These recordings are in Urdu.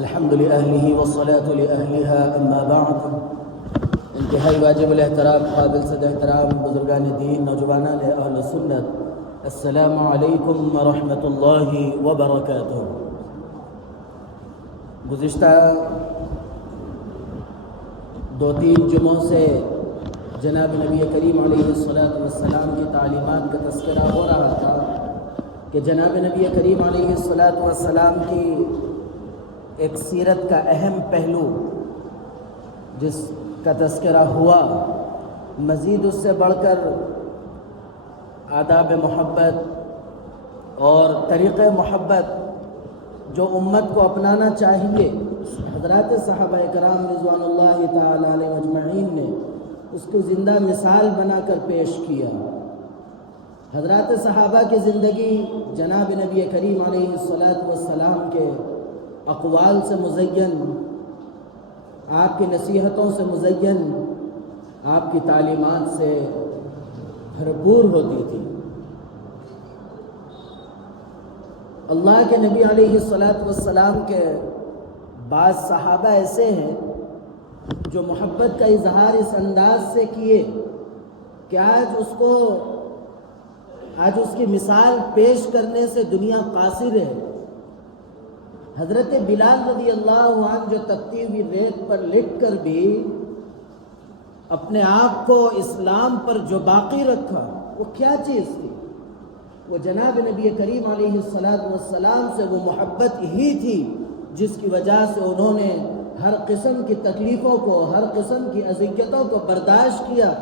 الحمد لأهله والصلاة لأهلها اما بعد انتہائی واجب الاحترام قابل صد احترام بزرگان دین نوجوانان اہل سنت السلام علیکم ورحمۃ اللہ وبرکاتہ۔ گزشتہ 2-3 جمعوں سے جناب نبی کریم علیہ السلام کی تعلیمات کا تذکرہ ہو رہا تھا کہ جناب نبی کریم علیہ السلام کی ایک سیرت کا اہم پہلو جس کا تذکرہ ہوا، مزید اس سے بڑھ کر آداب محبت اور طریق محبت جو امت کو اپنانا چاہیے، حضرات صحابہ کرام رضوان اللہ تعالی علیہ اجمعین نے اس کو زندہ مثال بنا کر پیش کیا۔ حضرات صحابہ کی زندگی جناب نبی کریم علیہ السلام کے اقوال سے مزین، آپ کی نصیحتوں سے مزین، آپ کی تعلیمات سے بھرپور ہوتی تھی۔ اللہ کے نبی علیہ السلام کے بعض صحابہ ایسے ہیں جو محبت کا اظہار اس انداز سے کیے کہ آج اس کی مثال پیش کرنے سے دنیا قاصر ہے۔ حضرت بلال رضی اللہ عنہ جو تپتی ہوئی ریت پر لٹ کر بھی اپنے آپ کو اسلام پر جو باقی رکھا، وہ کیا چیز تھی؟ وہ جناب نبی کریم علیہ السلام سے وہ محبت ہی تھی جس کی وجہ سے انہوں نے ہر قسم کی تکلیفوں کو، ہر قسم کی اذیتوں کو برداشت کیا،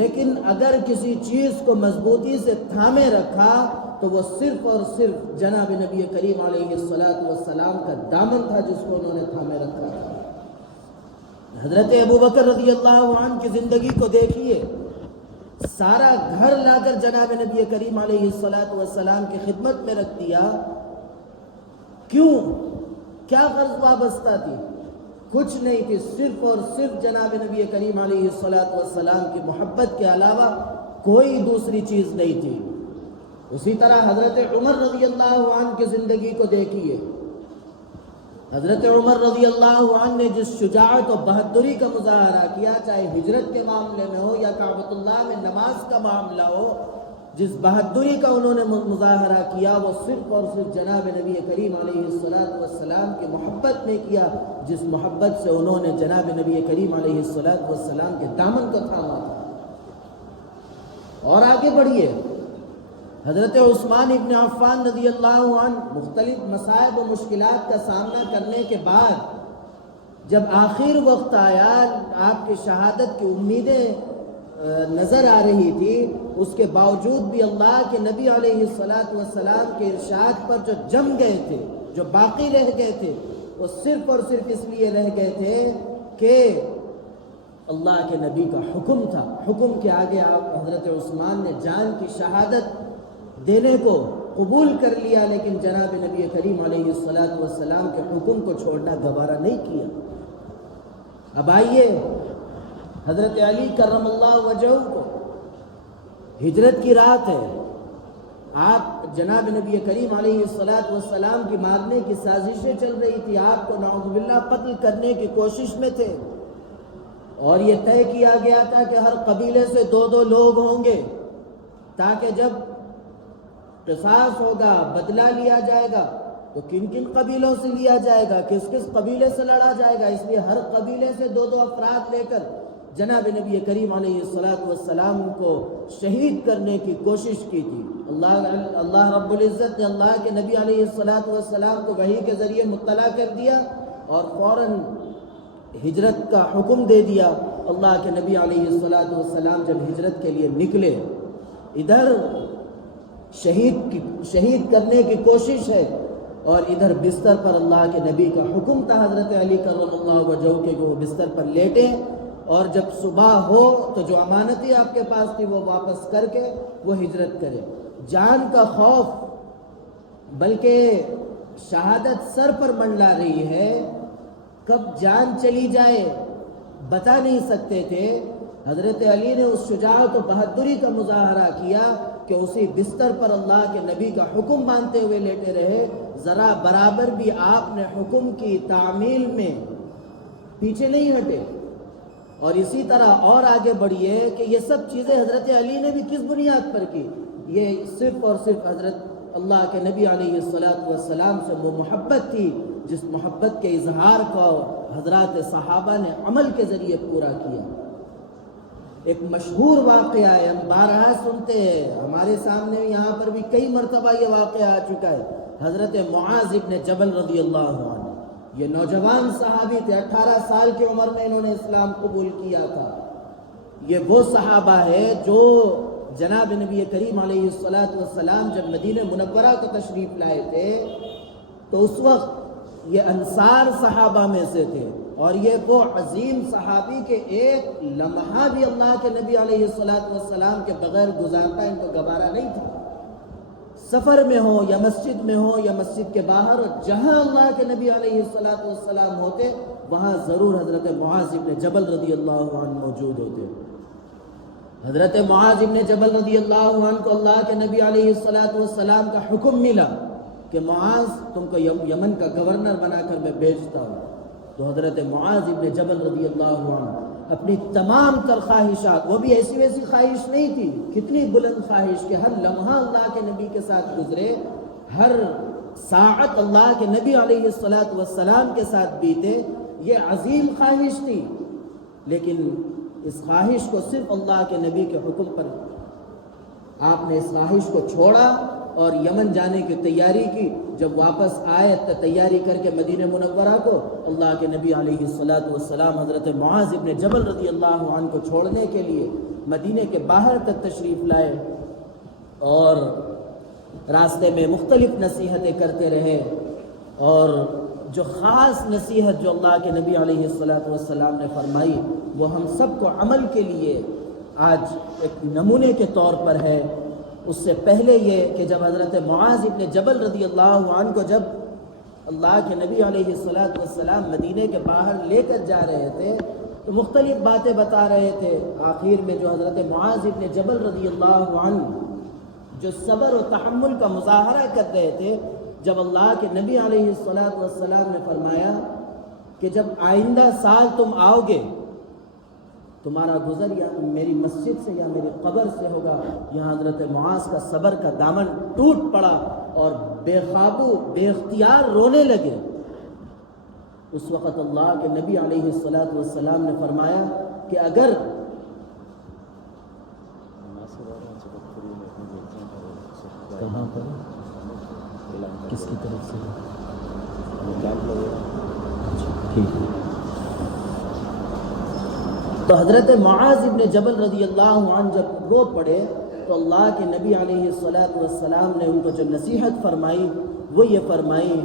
لیکن اگر کسی چیز کو مضبوطی سے تھامے رکھا تو وہ صرف اور صرف جناب نبی کریم علیہ السلام کا دامن تھا جس کو انہوں نے تھامے رکھا تھا۔ حضرت ابوبکر رضی اللہ عنہ کی زندگی کو دیکھیے، سارا گھر لا کر جناب نبی کریم علیہ السلام کی خدمت میں رکھ دیا۔ کیوں؟ کیا غرض وابستہ تھی؟ کچھ نہیں تھی، صرف اور صرف جناب نبی کریم علیہ السلام کی محبت کے علاوہ کوئی دوسری چیز نہیں تھی۔ اسی طرح حضرت عمر رضی اللہ عنہ کی زندگی کو دیکھیے، حضرت عمر رضی اللہ عنہ نے جس شجاعت و بہادری کا مظاہرہ کیا، چاہے ہجرت کے معاملے میں ہو یا کعبۃ اللہ میں نماز کا معاملہ ہو، جس بہادری کا انہوں نے مظاہرہ کیا وہ صرف اور صرف جناب نبی کریم علیہ السلام کی محبت نے کیا، جس محبت سے انہوں نے جناب نبی کریم علیہ السلام کے دامن کو تھاما تھا۔ اور آگے بڑھیے، حضرت عثمان ابن عفان رضی اللہ عنہ مختلف مصائب و مشکلات کا سامنا کرنے کے بعد جب آخر وقت آیا، آپ کی شہادت کی امیدیں نظر آ رہی تھی، اس کے باوجود بھی اللہ کے نبی علیہ السلام کے ارشاد پر جو جم گئے تھے، جو باقی رہ گئے تھے، وہ صرف اور صرف اس لیے رہ گئے تھے کہ اللہ کے نبی کا حکم تھا۔ حکم کے آگے آپ حضرت عثمان نے جان کی شہادت دینے کو قبول کر لیا، لیکن جناب نبی کریم علیہ السلام کے حکم کو چھوڑنا گوارا نہیں کیا۔ اب آئیے، حضرت علی کرم اللہ وجہہ کو ہجرت کی رات ہے، آپ جناب نبی کریم علیہ السلام کی مارنے کی سازشیں چل رہی تھی، آپ کو نعوذ باللہ قتل کرنے کی کوشش میں تھے، اور یہ طے کیا گیا تھا کہ ہر قبیلے سے 2 لوگ ہوں گے تاکہ جب قصاص ہوگا، بدلہ لیا جائے گا تو کن کن قبیلوں سے لیا جائے گا، کس کس قبیلے سے لڑا جائے گا، اس لیے ہر قبیلے سے 2 افراد لے کر جناب نبی کریم علیہ السلام کو شہید کرنے کی کوشش کی تھی۔ اللہ رب العزت نے اللہ کے نبی علیہ السلام کو وحی کے ذریعے مطلع کر دیا اور فوراً ہجرت کا حکم دے دیا۔ اللہ کے نبی علیہ السلام جب ہجرت کے لیے نکلے، ادھر شہید کرنے کی کوشش ہے اور ادھر بستر پر اللہ کے نبی کا حکم تھا حضرت علی کرم اللہ وجہہ کے کہ وہ بستر پر لیٹے، اور جب صبح ہو تو جو امانتی آپ کے پاس تھی وہ واپس کر کے وہ ہجرت کرے۔ جان کا خوف، بلکہ شہادت سر پر منڈلا رہی ہے، کب جان چلی جائے بتا نہیں سکتے تھے۔ حضرت علی نے اس شجاعت و بہادری کا مظاہرہ کیا کہ اسی بستر پر اللہ کے نبی کا حکم مانتے ہوئے لیٹے رہے، ذرا برابر بھی آپ نے حکم کی تعمیل میں پیچھے نہیں ہٹے۔ اور اسی طرح اور آگے بڑھیے کہ یہ سب چیزیں حضرت علی نے بھی کس بنیاد پر کی؟ یہ صرف اور صرف حضرت اللہ کے نبی علیہ السلام سے وہ محبت تھی جس محبت کے اظہار کو حضرات صحابہ نے عمل کے ذریعے پورا کیا۔ ایک مشہور واقعہ ہے، ہم بارہا سنتے ہیں، ہمارے سامنے یہاں پر بھی کئی مرتبہ یہ واقعہ آ چکا ہے۔ حضرت معاذ ابن جبل رضی اللہ عنہ، یہ نوجوان صحابی تھے، 18 سال کی عمر میں انہوں نے اسلام قبول کیا تھا۔ یہ وہ صحابہ ہے جو جناب نبی کریم علیہ السلام جب مدینہ منورہ کو تشریف لائے تھے تو اس وقت یہ انصار صحابہ میں سے تھے، اور یہ وہ عظیم صحابی کے ایک لمحہ بھی اللہ کے نبی علیہ السلام کے بغیر گزارتا ان کو گوارا نہیں تھا۔ سفر میں ہو یا مسجد میں ہو یا مسجد کے باہر، جہاں اللہ کے نبی علیہ السلام ہوتے وہاں ضرور حضرت معاذ ابن جبل رضی اللہ عنہ موجود ہوتے۔ حضرت معاذ ابن جبل رضی اللہ عنہ کو اللہ کے نبی علیہ السلام کا حکم ملا کہ معاذ تم کو یمن کا گورنر بنا کر میں بھیجتا ہوں۔ تو حضرت معاذ ابن جبل رضی اللہ عنہ اپنی تمام تر خواہشات، وہ بھی ایسی ویسی خواہش نہیں تھی، کتنی بلند خواہش کہ ہر لمحہ اللہ کے نبی کے ساتھ گزرے، ہر ساعت اللہ کے نبی علیہ السلام کے ساتھ بیتے، یہ عظیم خواہش تھی۔ لیکن اس خواہش کو صرف اللہ کے نبی کے حکم پر آپ نے اس خواہش کو چھوڑا اور یمن جانے کی تیاری کی۔ جب واپس آئے تو تیاری کر کے مدینہ منورہ کو اللہ کے نبی علیہ السلام حضرت معاذ ابن جبل رضی اللہ عنہ کو چھوڑنے کے لیے مدینہ کے باہر تک تشریف لائے، اور راستے میں مختلف نصیحتیں کرتے رہے، اور جو خاص نصیحت جو اللہ کے نبی علیہ السلام نے فرمائی وہ ہم سب کو عمل کے لیے آج ایک نمونے کے طور پر ہے۔ اس سے پہلے یہ کہ جب حضرت معاذ ابن جبل رضی اللہ عنہ کو جب اللہ کے نبی علیہ السلام مدینے کے باہر لے کر جا رہے تھے تو مختلف باتیں بتا رہے تھے۔ آخر میں جو حضرت معاذ ابن جبل رضی اللہ عنہ جو صبر و تحمل کا مظاہرہ کر رہے تھے، جب اللہ کے نبی علیہ السلام نے فرمایا کہ جب آئندہ سال تم آؤ گے تمہارا گزر یا میری مسجد سے یا میری قبر سے ہوگا، یہاں حضرت معاذ کا صبر کا دامن ٹوٹ پڑا اور بے قابو بے اختیار رونے لگے۔ اس وقت اللہ کے نبی علیہ السلام نے فرمایا کہ اگر کہاں پر کس کی طرف سے ٹھیک ہے، تو حضرت معاذ ابن جبل رضی اللہ عنہ جب رو پڑے تو اللہ کے نبی علیہ السلام نے ان کو جو نصیحت فرمائی وہ یہ فرمائی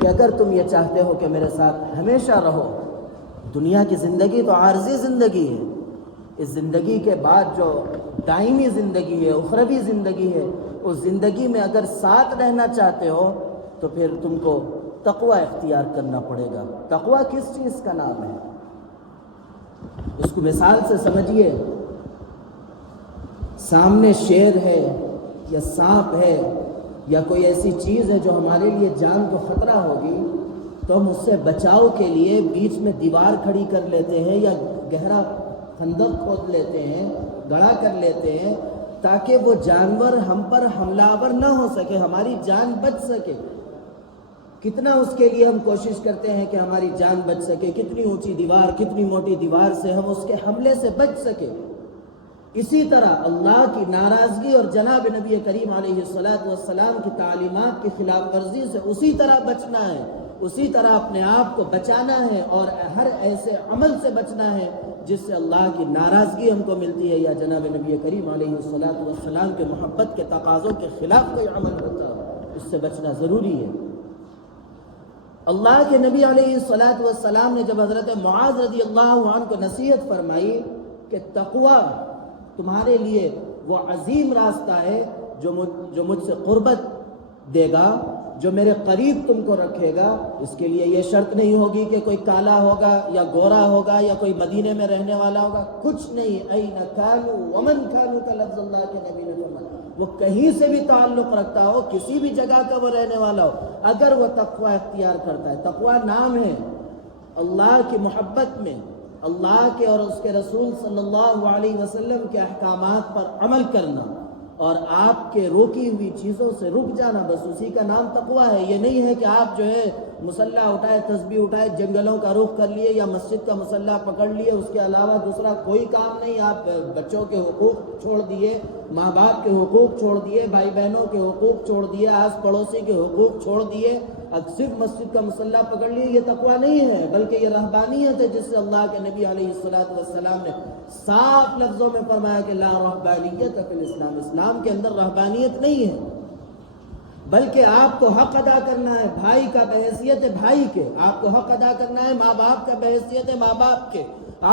کہ اگر تم یہ چاہتے ہو کہ میرے ساتھ ہمیشہ رہو، دنیا کی زندگی تو عارضی زندگی ہے، اس زندگی کے بعد جو دائمی زندگی ہے، اخروی زندگی ہے، اس زندگی میں اگر ساتھ رہنا چاہتے ہو تو پھر تم کو تقوی اختیار کرنا پڑے گا۔ تقوی کس چیز کا نام ہے؟ اس کو مثال سے سمجھیے، سامنے شیر ہے یا سانپ ہے یا کوئی ایسی چیز ہے جو ہمارے لیے جان کو خطرہ ہوگی تو ہم اس سے بچاؤ کے لیے بیچ میں دیوار کھڑی کر لیتے ہیں یا گہرا خندق کھود لیتے ہیں، گڑھا کر لیتے ہیں تاکہ وہ جانور ہم پر حملہ آور نہ ہو سکے، ہماری جان بچ سکے۔ کتنا اس کے لیے ہم کوشش کرتے ہیں کہ ہماری جان بچ سکے، کتنی اونچی دیوار کتنی موٹی دیوار سے ہم اس کے حملے سے بچ سکے۔ اسی طرح اللہ کی ناراضگی اور جناب نبی کریم علیہ السلام کی تعلیمات کی خلاف ورزی سے اسی طرح بچنا ہے، اسی طرح اپنے آپ کو بچانا ہے اور ہر ایسے عمل سے بچنا ہے جس سے اللہ کی ناراضگی ہم کو ملتی ہے یا جناب نبی کریم علیہ السلام کے محبت کے تقاضوں کے خلاف کوئی عمل ہوتا ہے، اس سے بچنا ضروری ہے۔ اللہ کے نبی علیہ السلام نے جب حضرت معاذ رضی اللہ عنہ کو نصیحت فرمائی کہ تقوی تمہارے لیے وہ عظیم راستہ ہے جو مجھ سے قربت دے گا، جو میرے قریب تم کو رکھے گا اس کے لیے یہ شرط نہیں ہوگی کہ کوئی کالا ہوگا یا گورا ہوگا یا کوئی مدینے میں رہنے والا ہوگا، کچھ نہیں. این کانوا ومن کانوا کا لفظ اللہ کے نبی نے فرمایا، وہ کہیں سے بھی تعلق رکھتا ہو، کسی بھی جگہ کا وہ رہنے والا ہو، اگر وہ تقوی اختیار کرتا ہے. تقوی نام ہے اللہ کی محبت میں اللہ کے اور اس کے رسول صلی اللہ علیہ وسلم کے احکامات پر عمل کرنا اور آپ کے روکی ہوئی چیزوں سے رک جانا، بس اسی کا نام تقوی ہے. یہ نہیں ہے کہ آپ جو ہے مصلح اٹھائے، تسبیح اٹھائے، جنگلوں کا رخ کر لیے یا مسجد کا مصلح پکڑ لیے، اس کے علاوہ دوسرا کوئی کام نہیں. آپ بچوں کے حقوق چھوڑ دیے، ماں باپ کے حقوق چھوڑ دیے، بھائی بہنوں کے حقوق چھوڑ دیے، آس پڑوسی کے حقوق چھوڑ دیے، اب صرف مسجد کا مصلح پکڑ لیے. یہ تقوی نہیں ہے، بلکہ یہ رہبانیت ہے جس سے اللہ کے نبی علیہ السلام نے صاف لفظوں میں فرمایا کہ لا رہبانیت فی الاسلام، اسلام کے اندر رہبانیت نہیں ہے، بلکہ آپ کو حق ادا کرنا ہے بھائی کا بحیثیت بھائی کے، آپ کو حق ادا کرنا ہے ماں باپ کا بحیثیت ماں باپ کے،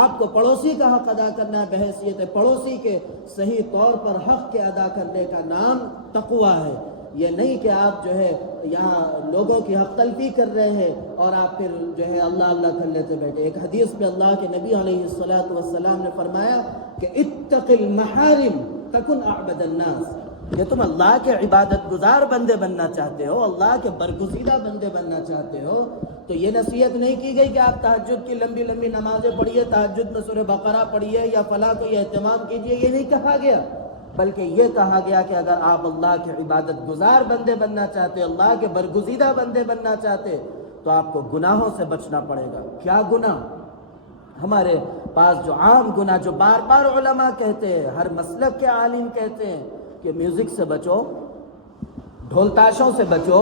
آپ کو پڑوسی کا حق ادا کرنا ہے بحیثیت پڑوسی کے. صحیح طور پر حق کے ادا کرنے کا نام تقوی ہے. یہ نہیں کہ آپ جو ہے یہاں لوگوں کی حق تلفی کر رہے ہیں اور آپ پھر جو ہے اللہ اللہ کر لیتے بیٹھے. ایک حدیث میں اللہ کے نبی علیہ السلام نے فرمایا کہ اتق المحارم تکن اعبد الناس، کہ تم اللہ کے عبادت گزار بندے بننا چاہتے ہو، اللہ کے برگزیدہ بندے بننا چاہتے ہو، تو یہ نصیحت نہیں کی گئی کہ آپ تہجد کی لمبی لمبی نمازیں پڑھیے، تہجد میں سورہ بقرہ پڑھیے یا فلاں کوئی اہتمام کیجیے. یہ نہیں کہا گیا، بلکہ یہ کہا گیا کہ اگر آپ اللہ کے عبادت گزار بندے بننا چاہتے، اللہ کے برگزیدہ بندے بننا چاہتے، تو آپ کو گناہوں سے بچنا پڑے گا. کیا گناہ؟ ہمارے پاس جو عام گناہ جو بار بار علماء کہتے ہیں، ہر مسلک کے عالم کہتے ہیں کہ میوزک سے بچو، ڈھول تاشوں سے بچو،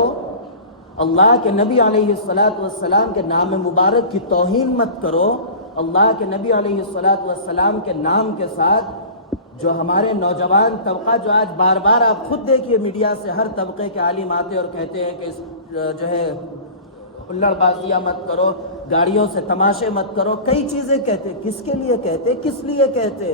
اللہ کے نبی علیہ السلام کے نام مبارک کی توہین مت کرو. اللہ کے نبی علیہ السلام کے نام کے ساتھ جو ہمارے نوجوان طبقہ جو آج بار بار آپ خود دیکھیے میڈیا سے ہر طبقے کے عالم آتے اور کہتے ہیں کہ جو ہے ہلڑ بازیاں مت کرو، گاڑیوں سے تماشے مت کرو، کئی چیزیں کہتے. کس کے لیے کہتے؟ کس لیے کہتے؟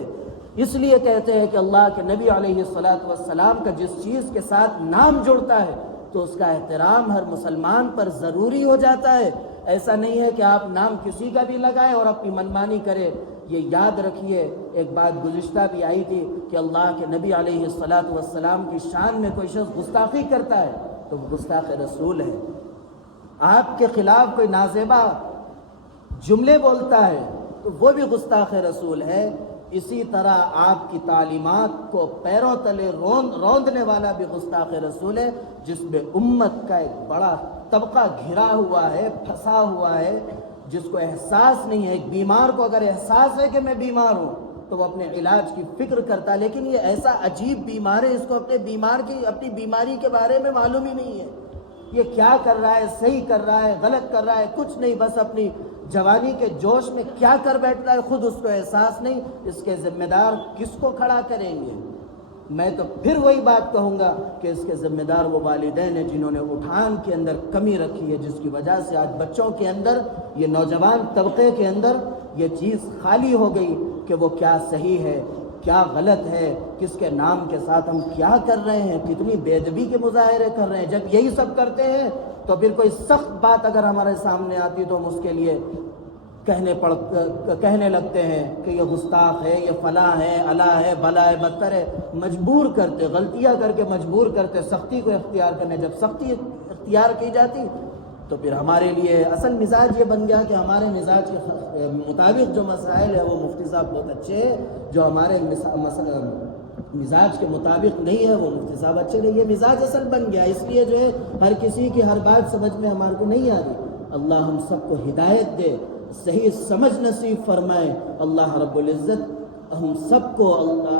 اس لیے کہتے ہیں کہ اللہ کے نبی علیہ السلام کا جس چیز کے ساتھ نام جڑتا ہے تو اس کا احترام ہر مسلمان پر ضروری ہو جاتا ہے. ایسا نہیں ہے کہ آپ نام کسی کا بھی لگائیں اور اپنی منمانی کرے. یہ یاد رکھیے، ایک بات گزشتہ بھی آئی تھی کہ اللہ کے نبی علیہ السلام کی شان میں کوئی شخص گستاخی کرتا ہے تو وہ گستاخ رسول ہے. آپ کے خلاف کوئی نازیبا جملے بولتا ہے تو وہ بھی گستاخ رسول ہے. اسی طرح آپ کی تعلیمات کو پیروں تلے روندنے والا بھی گستاخ رسول ہے، جس میں امت کا ایک بڑا طبقہ گھرا ہوا ہے، پھنسا ہوا ہے، جس کو احساس نہیں ہے. ایک بیمار کو اگر احساس ہے کہ میں بیمار ہوں تو وہ اپنے علاج کی فکر کرتا ہے، لیکن یہ ایسا عجیب بیمار ہے، اس کو اپنی بیماری کے بارے میں معلوم ہی نہیں ہے. یہ کیا کر رہا ہے، صحیح کر رہا ہے، غلط کر رہا ہے، کچھ نہیں، بس اپنی جوانی کے جوش میں کیا کر بیٹھ رہا ہے خود اس کو احساس نہیں. اس کے ذمہ دار کس کو کھڑا کریں گے؟ میں تو پھر وہی بات کہوں گا کہ اس کے ذمہ دار وہ والدین ہیں جنہوں نے اٹھان کے اندر کمی رکھی ہے، جس کی وجہ سے آج بچوں کے اندر، یہ نوجوان طبقے کے اندر یہ چیز خالی ہو گئی کہ وہ کیا صحیح ہے، کیا غلط ہے، کس کے نام کے ساتھ ہم کیا کر رہے ہیں، کتنی بے ادبی کے مظاہرے کر رہے ہیں. جب یہی سب کرتے ہیں تو پھر کوئی سخت بات اگر ہمارے سامنے آتی تو ہم اس کے لیے کہنے لگتے ہیں کہ یہ گستاخ ہے، یہ فلاں ہے، الا ہے، بلا ہے، بدتر ہے. مجبور کرتے، غلطیاں کر کے مجبور کرتے سختی کو اختیار کرنے. جب سختی اختیار کی جاتی تو پھر ہمارے لیے اصل مزاج یہ بن گیا کہ ہمارے مزاج کے مطابق جو مسائل ہے وہ مفتی صاحب بہت اچھے ہیں، جو ہمارے مزاج کے مطابق نہیں ہے وہ مفتی صاحب اچھے نہیں. یہ مزاج اصل بن گیا، اس لیے جو ہے ہر کسی کی ہر بات سمجھ میں ہمارے کو نہیں آ رہی. اللہ ہم سب کو ہدایت دے، صحیح سمجھ نصیب فرمائے. اللہ رب العزت ہم سب کو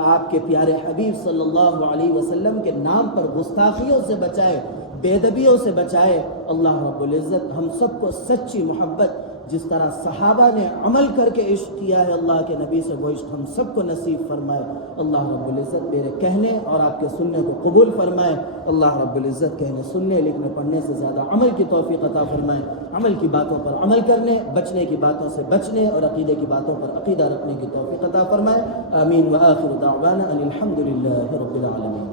آپ کے پیارے حبیب صلی اللہ علیہ وسلم کے نام پر گستاخیوں سے بچائے، بے ادبیوں سے بچائے. اللہ رب العزت ہم سب کو سچی محبت، جس طرح صحابہ نے عمل کر کے عشق کیا ہے اللہ کے نبی سے، وہ عشق ہم سب کو نصیب فرمائے. اللہ رب العزت میرے کہنے اور آپ کے سننے کو قبول فرمائے. اللہ رب العزت کہنے، سننے، لکھنے، پڑھنے سے زیادہ عمل کی توفیق عطا فرمائے. عمل کی باتوں پر عمل کرنے، بچنے کی باتوں سے بچنے اور عقیدے کی باتوں پر عقیدہ رکھنے کی توفیق عطا فرمائے. آمین. وآخر دعوانا ان الحمد للہ رب العالمین.